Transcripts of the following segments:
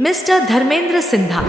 Mister Dharmendra सिंधा।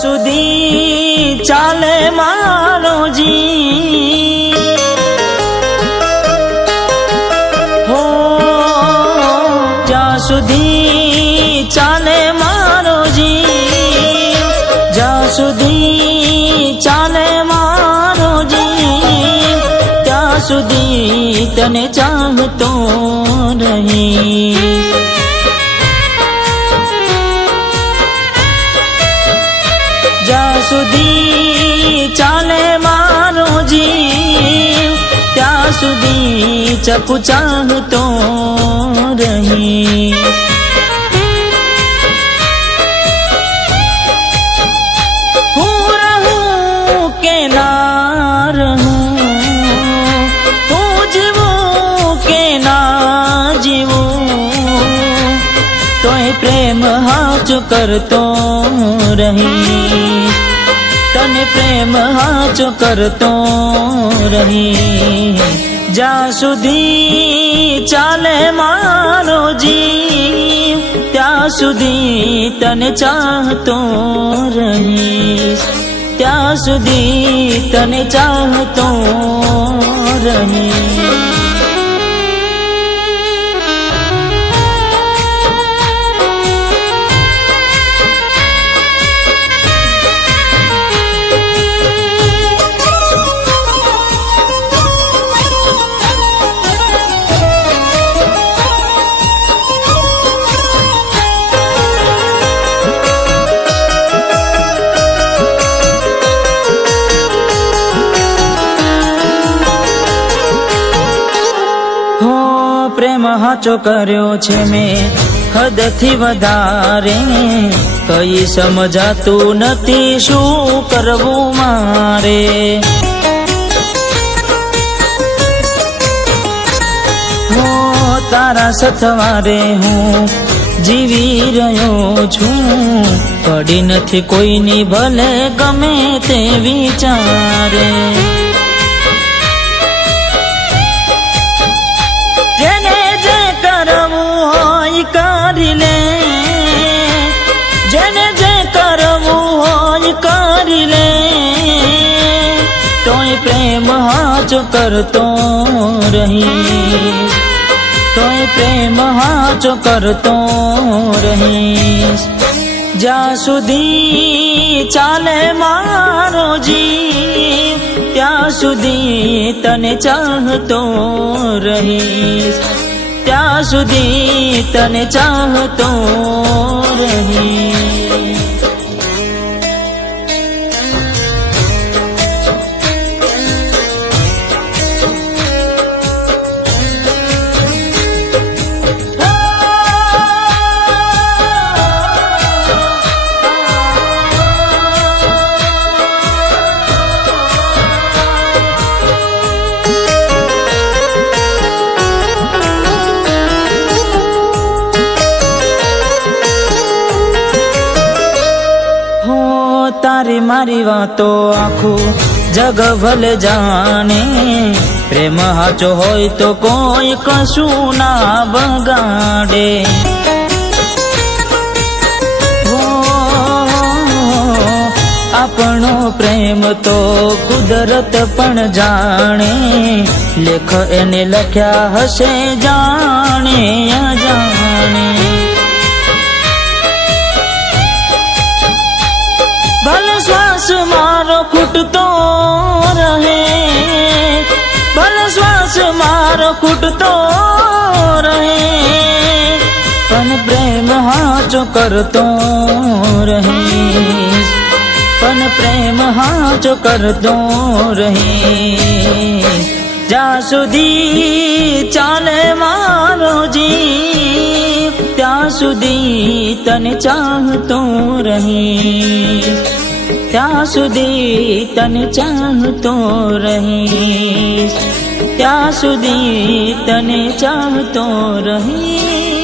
સુધી ચાલે મારો જી હો, જ્યાં સુધી ચાલે મારો જી, જ્યાં સુધી ચાલે મારો જી, ત્યાં સુધી તને ચાહતો રહી। જ્યાં સુધી ચાલે મારો જીવ, ત્યાં સુધી ચપુ ચાહતો રહી। હું રહું કે ના રહું, હું જીવું કે ના જીવું, તોય પ્રેમ હાચો કરતો રહી, તને પ્રેમ હાચો કરતો રહી। જ્યાં સુધી ચાલે મારો જીવ, ત્યાં સુધી તને ચાહતો રહીશ, ત્યાં સુધી તને ચાહતો રહીશ। પ્રેમ હાચો કર્યો છે મેં હદથી વધારે, કઈ સમજાતું નથી શું કરવું મારે। હો તારા સથવારે હું જીવી રહ્યો છું, પડી નથી કોઈની ભલે ગમે તે વિચારે। કરી લે, જેને જે કરવું હોય કરી લે, તોય પ્રેમ હાચો કરતો રહીશ, તોય પ્રેમ હાચો કરતો રહીશ। જ્યાં સુધી ચાલે મારો જીવ, ત્યાં સુધી તને ચાહતો રહીશ, ત્યાં સુધી તને ચાહતો રહી। તારી મારી વાતો આખું જગ ભલે જાણે, પ્રેમ હાચો હોય તો કોઈ કશું ના બગાડે। આપણો પ્રેમ તો કુદરત પણ જાણે, લેખ એને લખ્યા હશે જાણે અજાણે। ભલે શ્વાસ મારો ખૂટતો રહે, ભલે શ્વાસ મારો ખૂટતો રહે, પણ પ્રેમ હાચો કરતો રહીશ, પણ પ્રેમ હાચો કરતો રહીશ। જ્યાં સુધી ચાલે મારો જીવ, ત્યાં સુધી તને ચાહતો રહીશ, ત્યાં સુધી તને ચાહતો રહીશ, ત્યાં સુધી તને ચાહતો રહીશ.